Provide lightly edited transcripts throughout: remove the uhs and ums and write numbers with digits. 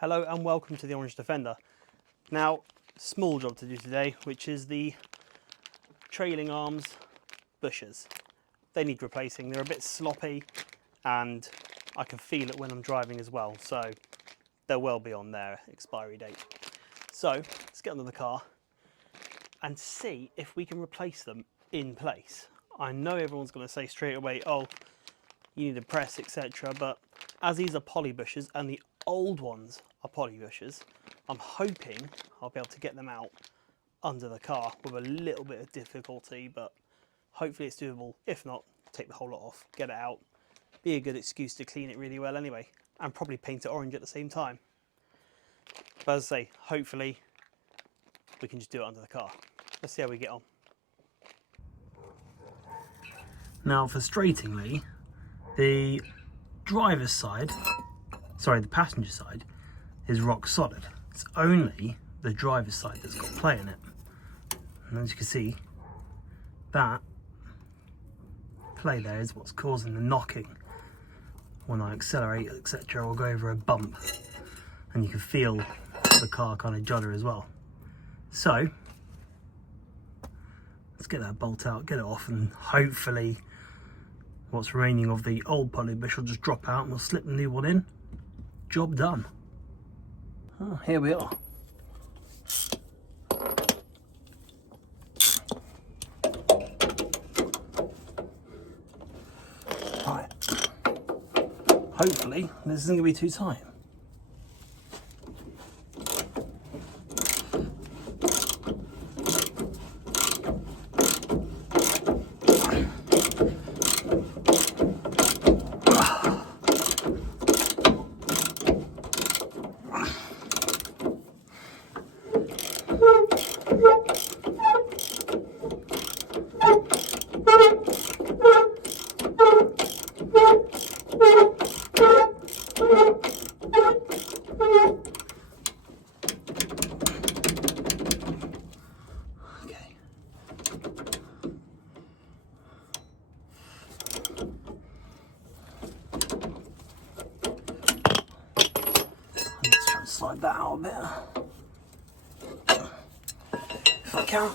Hello and welcome to the Orange Defender. Now, small job to do today, which is the trailing arms bushers. They need replacing. They're a bit sloppy and I can feel it when I'm driving as well, so they'll well be on their expiry date. So let's get under the car and see if we can replace them in place. I know everyone's going to say straight away, oh, you need a press, etc. But as these are poly bushers and the old ones are poly bushers, I'm hoping I'll be able to get them out under the car with a little bit of difficulty, but hopefully it's doable. If not, take the whole lot off, get it out. Be a good excuse to clean it really well anyway, and probably paint it orange at the same time. But as I say, hopefully we can just do it under the car. Let's see how we get on. Now, frustratingly, the driver's side, sorry, the passenger side is rock solid. It's only the driver's side that's got play in it. And as you can see, that play there is what's causing the knocking. When I accelerate, etc., I'll go over a bump and you can feel the car kind of judder as well. So let's get that bolt out, get it off, and hopefully what's remaining of the old poly bush will just drop out and we'll slip the new one in. Job done. Oh, here we are. Right. Hopefully this isn't going to be too tight. Slide that out a bit, if I can.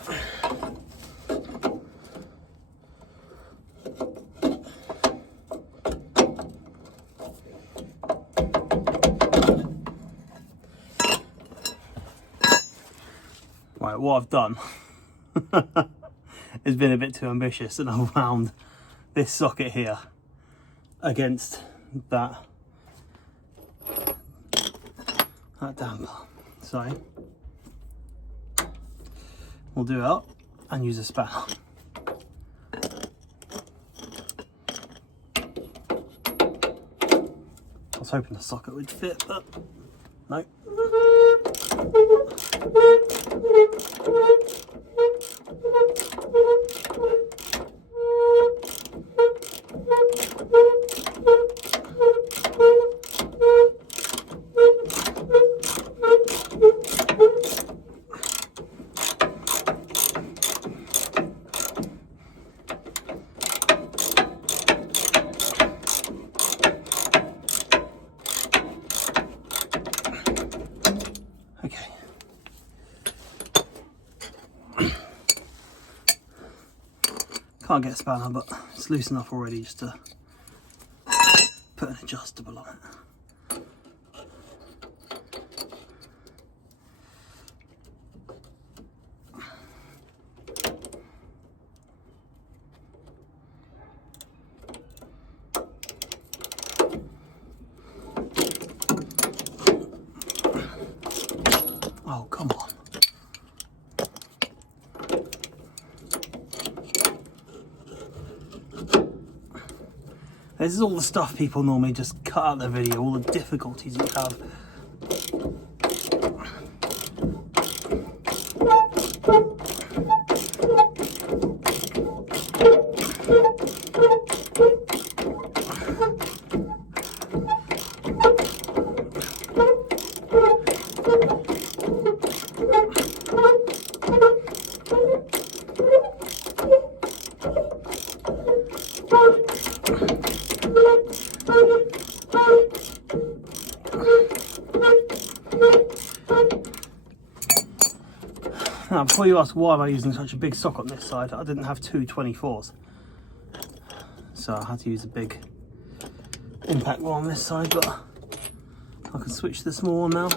Right, what I've done has been a bit too ambitious, and I've wound this socket here against that damper. So we'll do it up and use a spanner. I was hoping the socket would fit, but no. Can't get a spanner, but it's loose enough already just to put an adjustable on it. Oh, come on. This is all the stuff people normally just cut out the video, all the difficulties you have. Now, before you ask why am I using such a big sock on this side, I didn't have two 24s. So I had to use a big impact one on this side, but I can switch to the small one now.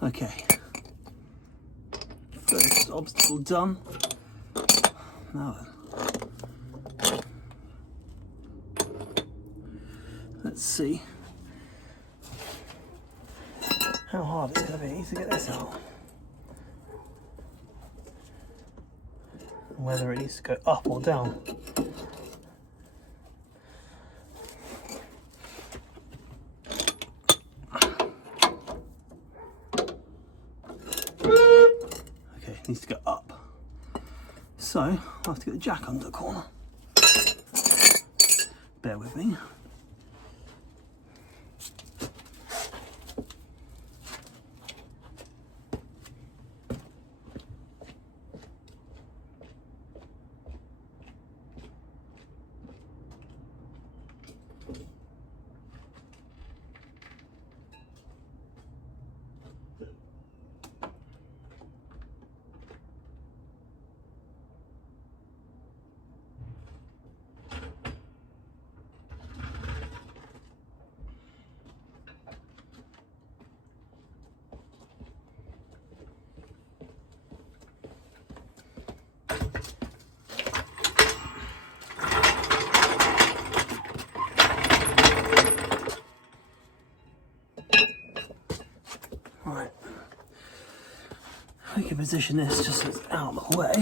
Okay, first obstacle done. Now then, let's see how hard it's going to be to get this out. And whether it needs to go up or down. Needs to go up. So I'll have to get the jack under the corner. Bear with me. Right, we can position this just so it's out of the way.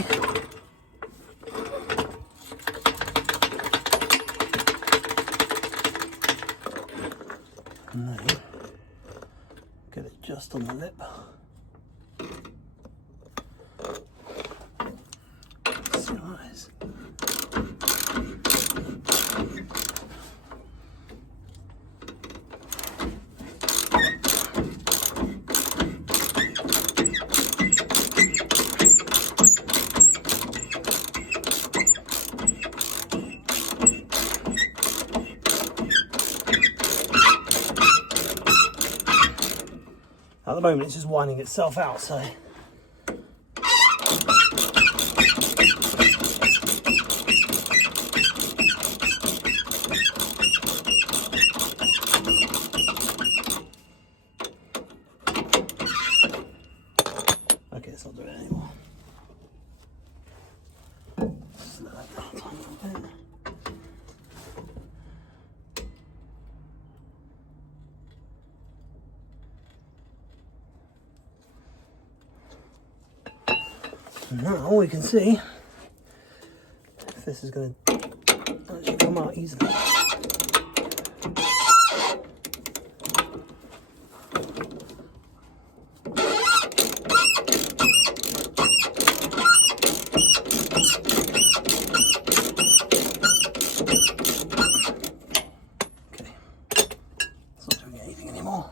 And then get it just on the lip. See what that is. At the moment it's just winding itself out, so okay, it's not doing it anymore. Slow that down a tiny little bit. Now we can see if this is going to actually come out easily. Okay, it's not doing anything anymore.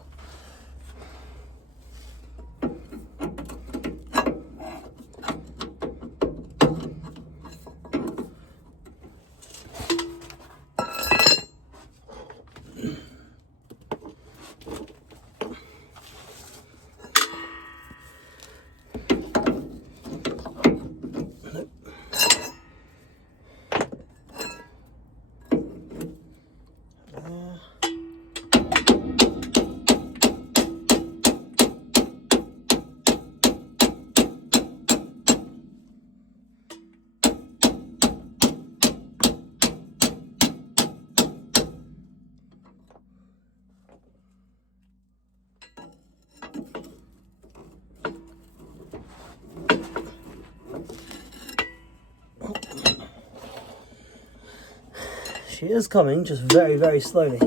She is coming, just very, very slowly.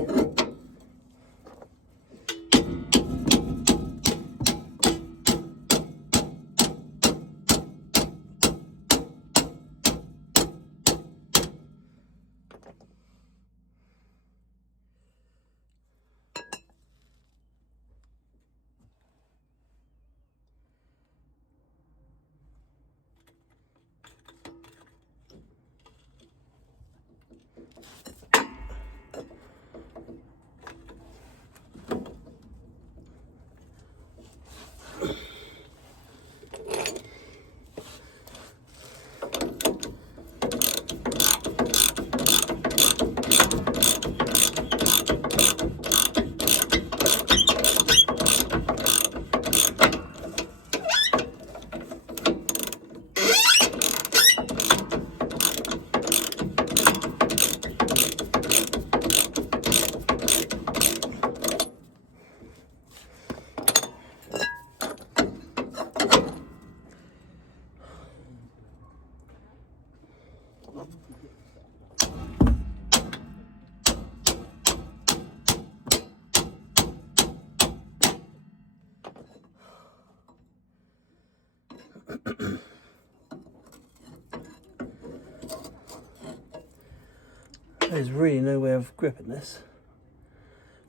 There's really no way of gripping this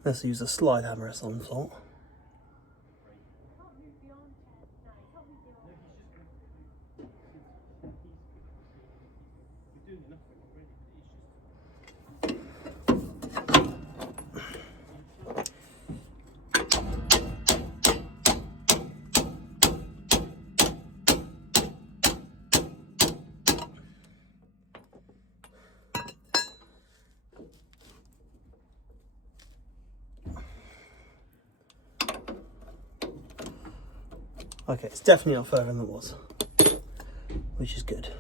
unless I use a slide hammer of some sort. Okay, it's definitely not further than it was, which is good.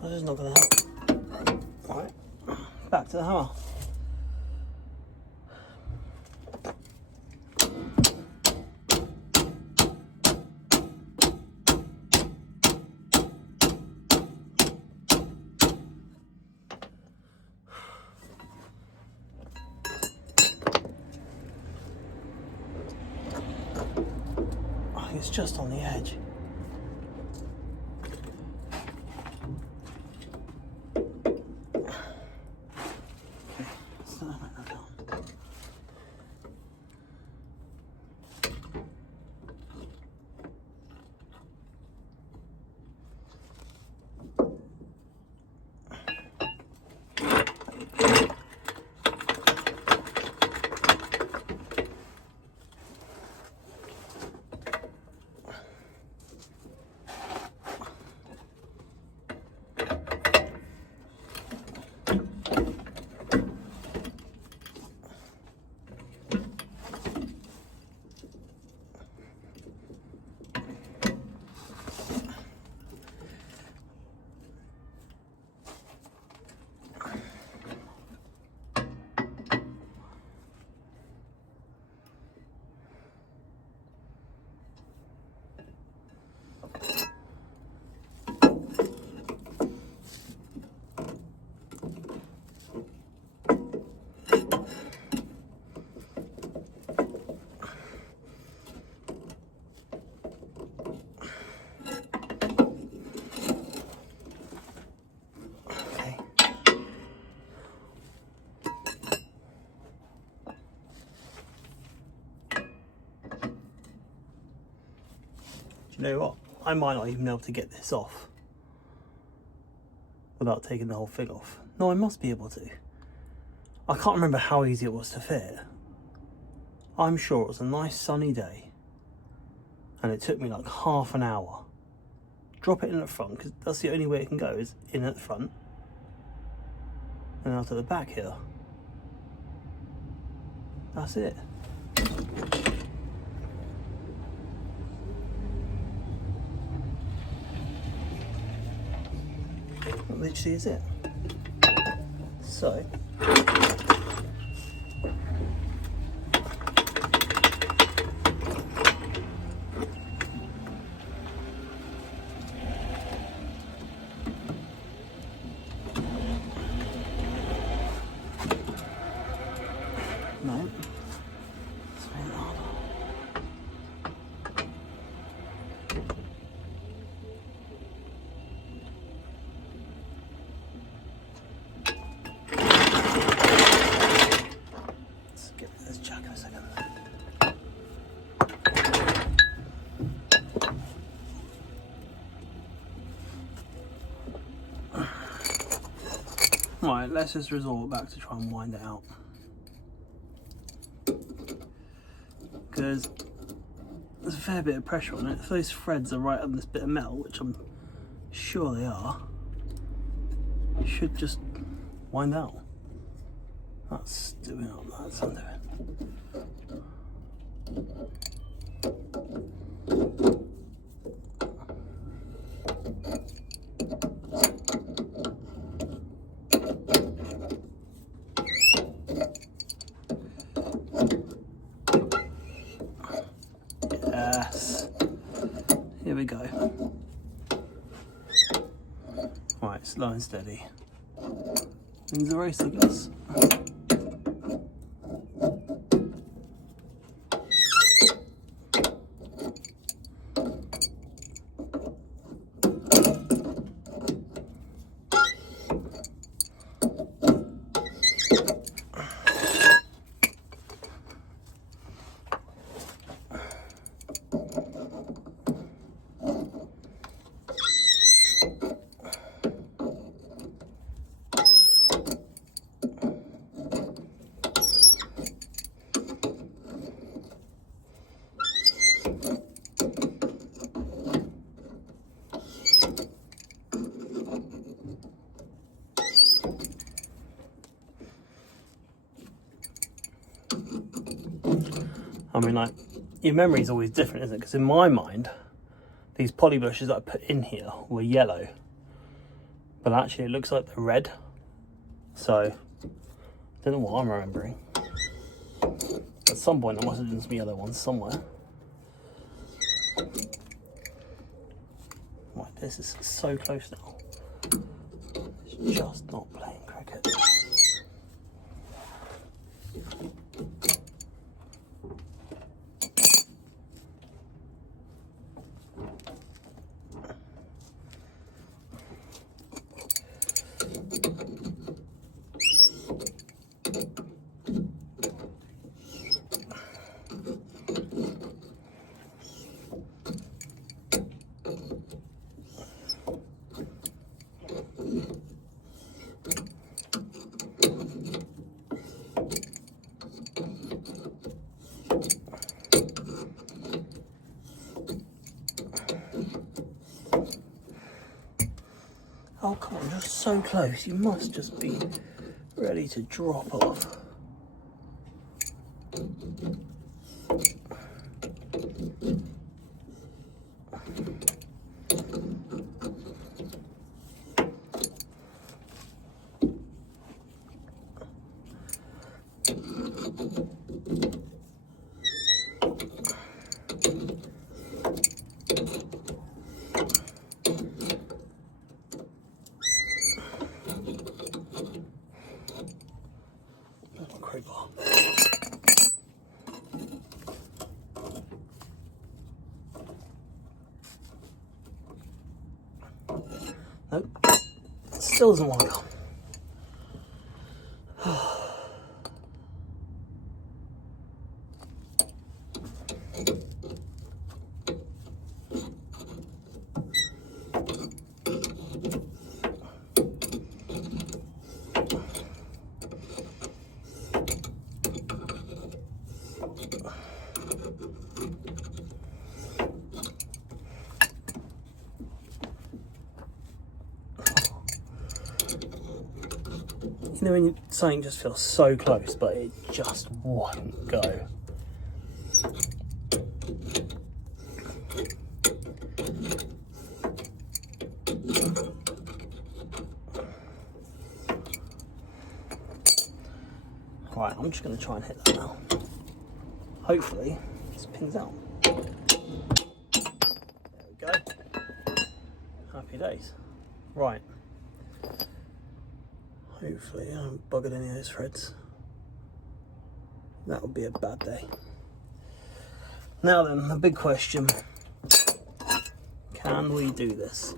This is not going to help. Alright, back to the hammer. I think it's just on the edge. You know what? I might not even be able to get this off without taking the whole thing off. No, I must be able to. I can't remember how easy it was to fit. I'm sure it was a nice sunny day and it took me like half an hour. Drop it in at the front, because that's the only way it can go, is in at the front and out at the back here. That's it. That literally is it. So no. Right, let's just resort back to try and wind it out. Because there's a fair bit of pressure on it. If those threads are right on this bit of metal, which I'm sure they are, it should just wind out. That's doing all that's under it. Yes. Here we go. Right, slow and steady. Wins the race, I guess. I mean, like, your memory is always different, isn't it? Because in my mind, these poly bushes that I put in here were yellow, but actually it looks like they're red. So, I don't know what I'm remembering. At some point I must have done some yellow ones somewhere. Right, this is so close now. It's just not playing cricket. Oh, come on, you're so close. You must just be ready to drop off. Crowbar. Nope, still doesn't want to go. You know when something just feels so close, but it just won't go. Right, I'm just going to try and hit that now. Hopefully, this pings out. There we go. Happy days. Right. Hopefully I haven't buggered any of those threads. That would be a bad day. Now then, the big question. Can we do this?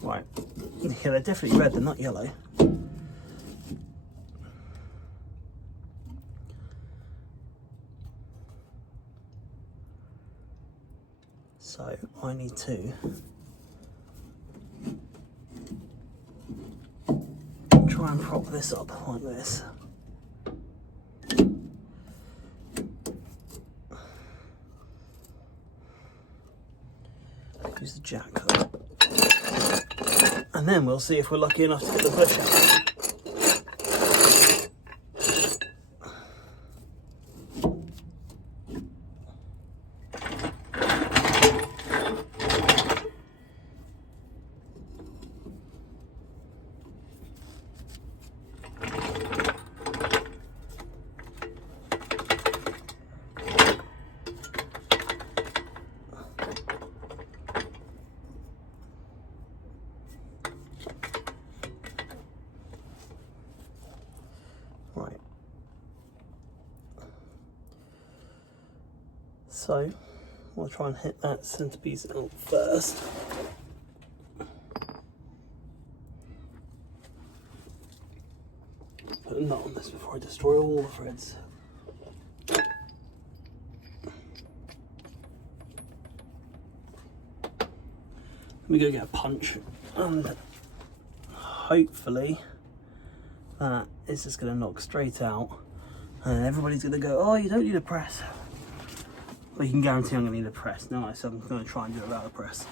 Right. Yeah, they're definitely red, they're not yellow. So I need to try and prop this up like this. Use the jack hook. And then we'll see if we're lucky enough to get the bush out. So we'll try and hit that centerpiece out first. Put a nut on this before I destroy all the threads. Let me go get a punch, and hopefully that is just going to knock straight out, and everybody's going to go, oh, you don't need a press. But you can guarantee I'm going to need a press. No, so I'm going to try and do it without a press.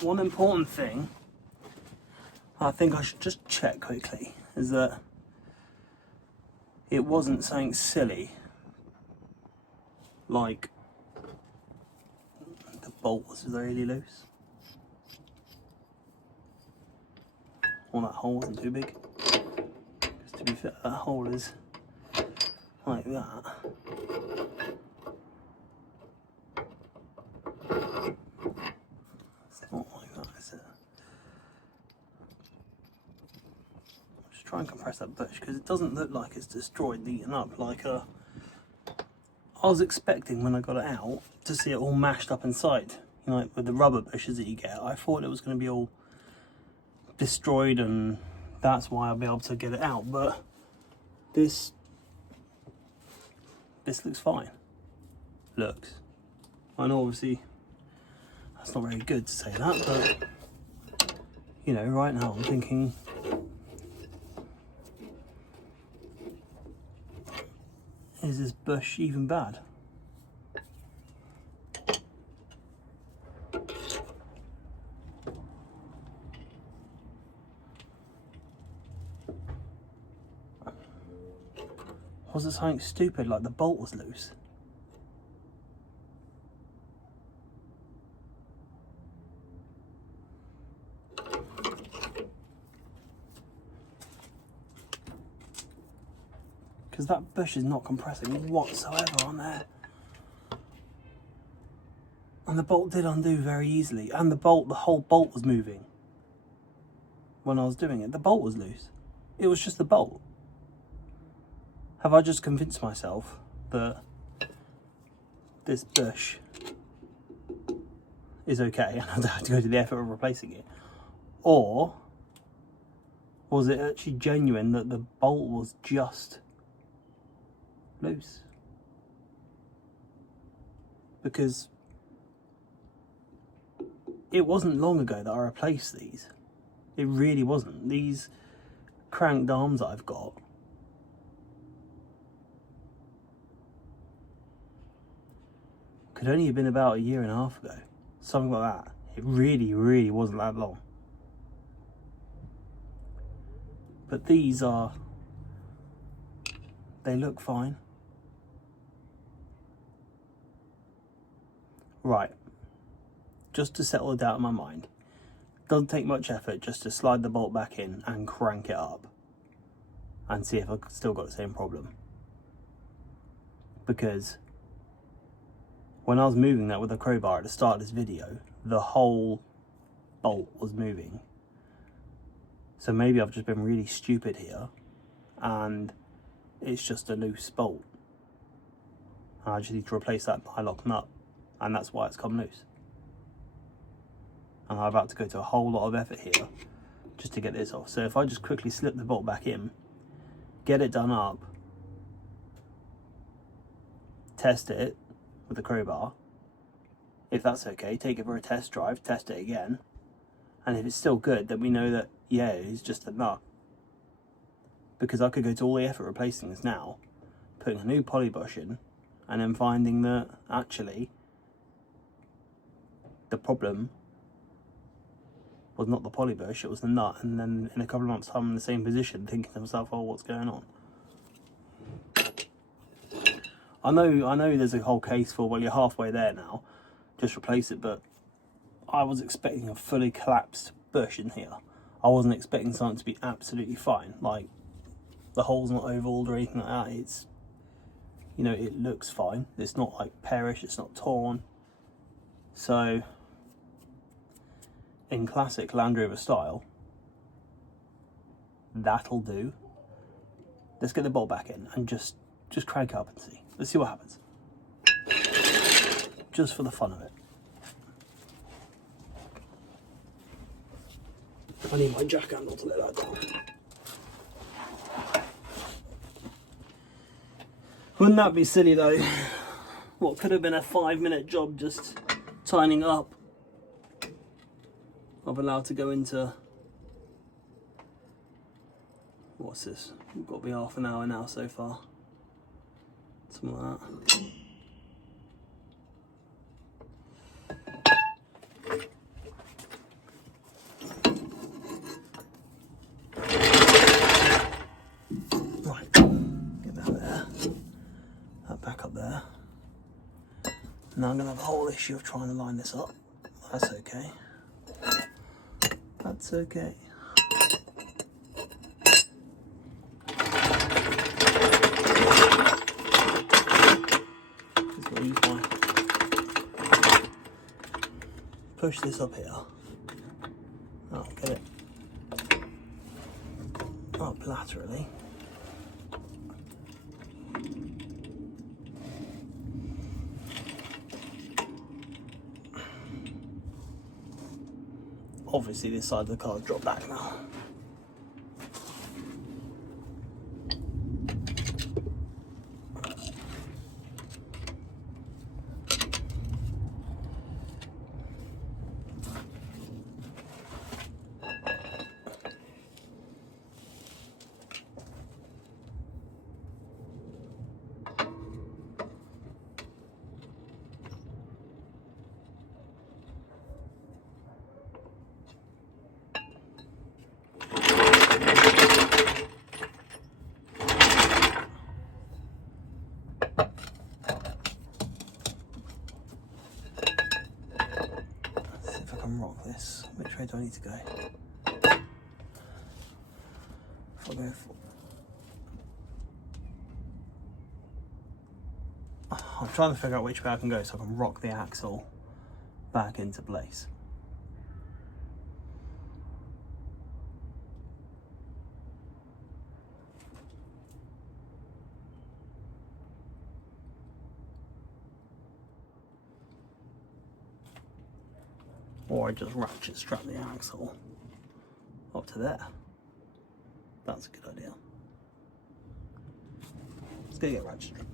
One important thing I think I should just check quickly is that it wasn't something silly like the bolt was really loose, or that hole wasn't too big. Because to be fair, that hole is like that. Not like that, is it? Just try and compress that bush because it doesn't look like it's destroyed and eaten up like I was expecting when I got it out to see it all mashed up inside. You know, like with the rubber bushes that you get, I thought it was going to be all destroyed and that's why I'll be able to get it out. But this looks fine. Looks. I know obviously that's not very good to say that, but you know, right now I'm thinking is this bush even bad? Was it something stupid like the bolt was loose? Because that bush is not compressing whatsoever on there. And the bolt did undo very easily. And the whole bolt was moving. When I was doing it, the bolt was loose. It was just the bolt. Have I just convinced myself that this bush is okay and I don't have to go to the effort of replacing it? Or was it actually genuine that the bolt was just loose? Because it wasn't long ago that I replaced these. It really wasn't. These cranked arms that I've got could only have been about 1.5 years ago. Something like that. It really, really wasn't that long. But these are, they look fine. Right, just to settle the doubt in my mind, doesn't take much effort just to slide the bolt back in and crank it up and see if I've still got the same problem. Because when I was moving that with a crowbar at the start of this video, the whole bolt was moving. So maybe I've just been really stupid here and it's just a loose bolt. I just need to replace that nylock nut. And that's why it's come loose. And I'm about to go to a whole lot of effort here just to get this off. So if I just quickly slip the bolt back in, get it done up, test it with the crowbar, if that's okay, take it for a test drive, test it again, and if it's still good, then we know that, yeah, it's just the nut. Because I could go to all the effort replacing this now, putting a new poly bush in, and then finding that actually the problem was not the poly bush, it was the nut, and then in a couple of months' time I'm in the same position thinking to myself, oh, what's going on? I know there's a whole case for, well, you're halfway there now, just replace it, but I was expecting a fully collapsed bush in here. I wasn't expecting something to be absolutely fine, like the hole's not overhauled or anything like that. It's, you know, it looks fine. It's not like perish, it's not torn. So in classic Land Rover style, that'll do. Let's get the bolt back in and just crank it up and see. Let's see what happens. Just for the fun of it. I need my jack handle to let that down. Wouldn't that be silly though? What could have been a 5-minute job just tightening up, I'm allowed to go into, what's this? We've got to be half an hour now so far. Something like that. Right, get that there, that back up there. Now I'm going to have a whole issue of trying to line this up. That's okay. That's okay. This is what you find. Push this up here. I'll get it up laterally. Obviously this side of the car's dropped back now. Rock this. Which way do I need to go? If I go for... I'm trying to figure out which way I can go so I can rock the axle back into place. Or I just ratchet strap the axle up to there. That's a good idea. Let's go get ratchet strap.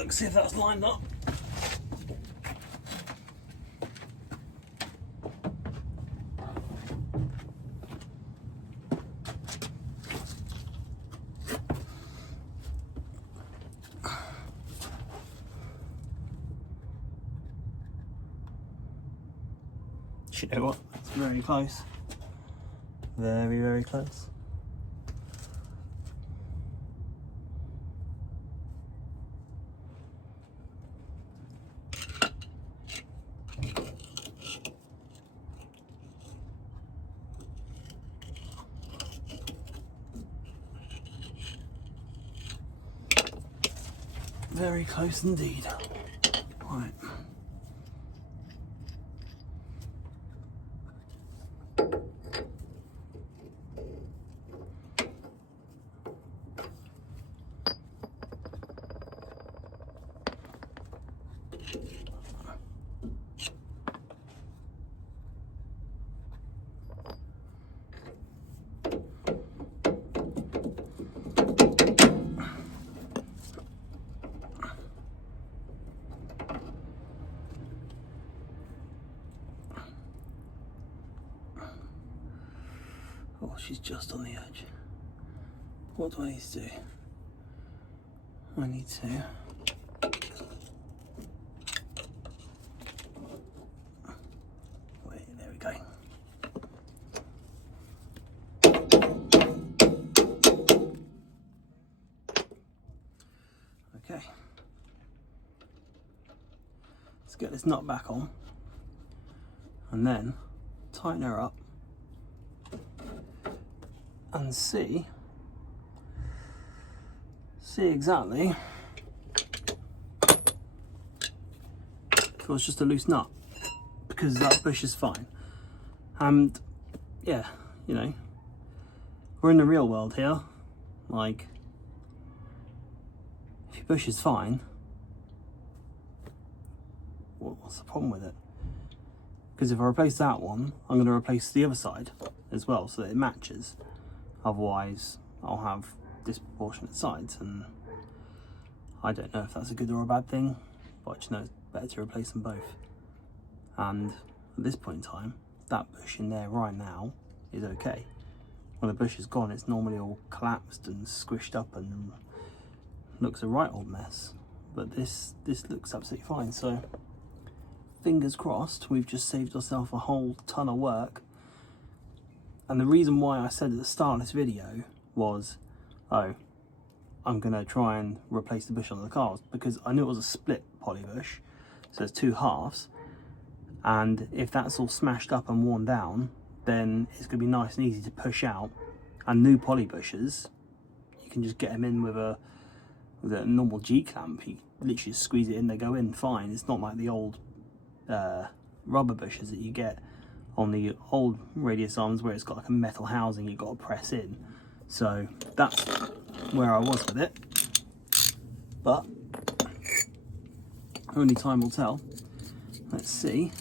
look, see if that's lined up. You know what? It's very close. Very, very close. Very close indeed. Right. Oh, she's just on the edge. What do I need to do? I need to wait, there we go. Okay. Let's get this nut back on and then tighten her up and see exactly if it was just a loose nut, because that bush is fine. And yeah, you know, we're in the real world here. Like, if your bush is fine, what's the problem with it? Because if I replace that one, I'm going to replace the other side as well so that it matches. Otherwise, I'll have disproportionate sides, and I don't know if that's a good or a bad thing, but I just know it's better to replace them both. And at this point in time, that bush in there right now is okay. When the bush is gone, it's normally all collapsed and squished up and looks a right old mess. But this looks absolutely fine, so fingers crossed we've just saved ourselves a whole ton of work. And the reason why I said at the start of this video was, oh, I'm going to try and replace the bush on the cars, because I knew it was a split poly bush, so it's two halves, and if that's all smashed up and worn down, then it's going to be nice and easy to push out. And new poly bushes, you can just get them in with a normal G-clamp. You literally just squeeze it in, they go in fine. It's not like the old rubber bushes that you get on the old radius arms where it's got like a metal housing you've got to press in. So that's where I was with it, but only time will tell. Let's see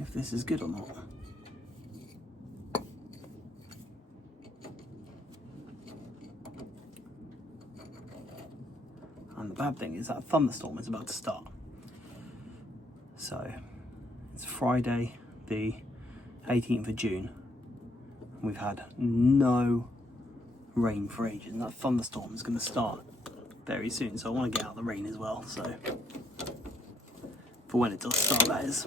if this is good or not. And the bad thing is that thunderstorm is about to start. So it's Friday the 18th of June. We've had no rain for ages, and that thunderstorm is going to start very soon, so I want to get out of the rain as well, so for when it does start, that is.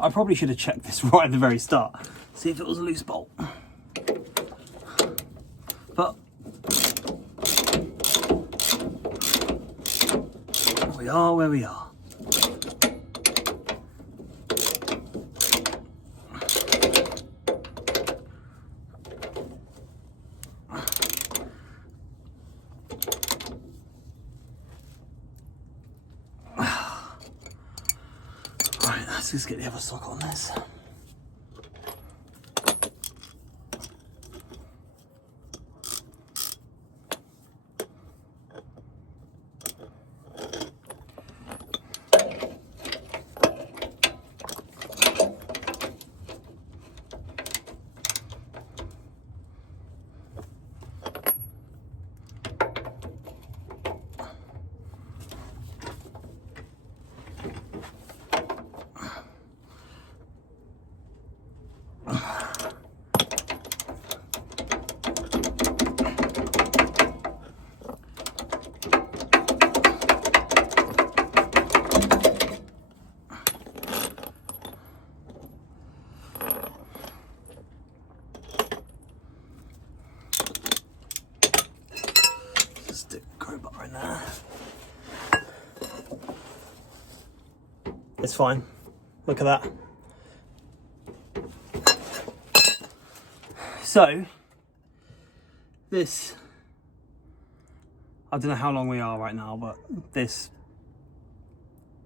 I probably should have checked this right at the very start, see if it was a loose bolt. But we are where we are. Right. Let's just get the other socket on this. Stick the crowbar in there. It's fine. Look at that. So, this, I don't know how long we are right now, but this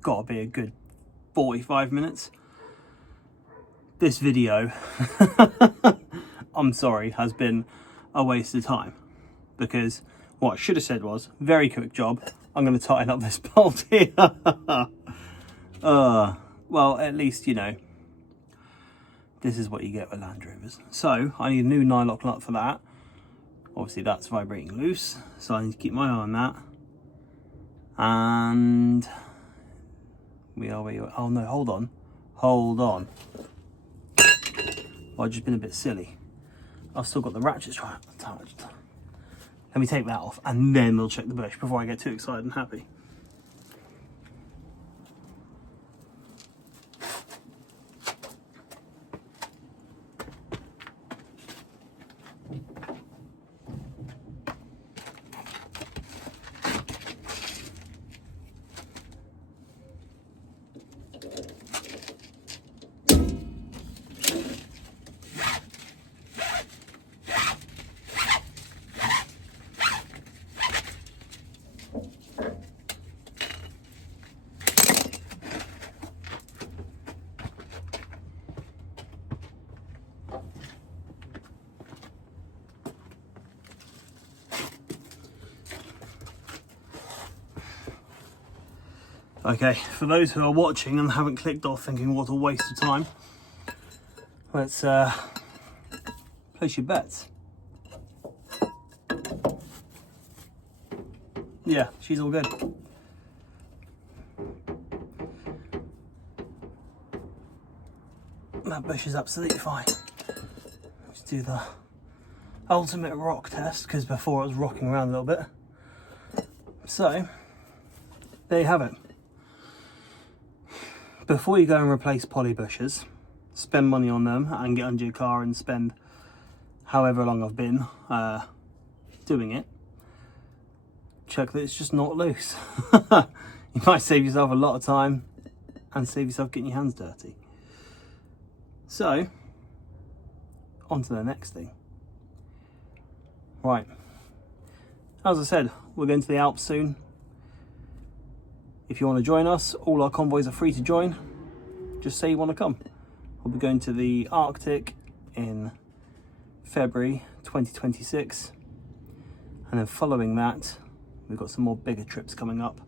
got to be a good 45 minutes. This video, I'm sorry, has been a waste of time, because what I should have said was, very quick job, I'm going to tighten up this bolt here. Well, at least, you know, this is what you get with Land Rovers. So, I need a new nylock nut for that. Obviously, that's vibrating loose, so I need to keep my eye on that. And we are where you are. Oh no, hold on. Hold on. I've just been a bit silly. I've still got the ratchets attached. Let me take that off and then we'll check the bush before I get too excited and happy. Okay, for those who are watching and haven't clicked off thinking what a waste of time, let's place your bets. Yeah, she's all good. That bush is absolutely fine. Let's do the ultimate rock test, because before it was rocking around a little bit. So, there you have it. Before you go and replace poly bushes, spend money on them and get under your car and spend however long I've been doing it, check that it's just not loose. You might save yourself a lot of time and save yourself getting your hands dirty. So, on to the next thing. Right, as I said, we're going to the Alps soon. If you want to join us, all our convoys are free to join. Just say you want to come. We'll be going to the Arctic in February 2026. And then following that, we've got some more bigger trips coming up.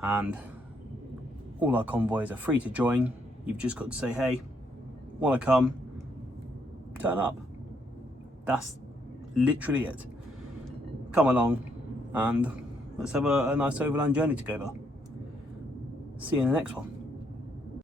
And all our convoys are free to join. You've just got to say, hey, want to come, turn up. That's literally it. Come along and let's have a nice overland journey together. See you in the next one.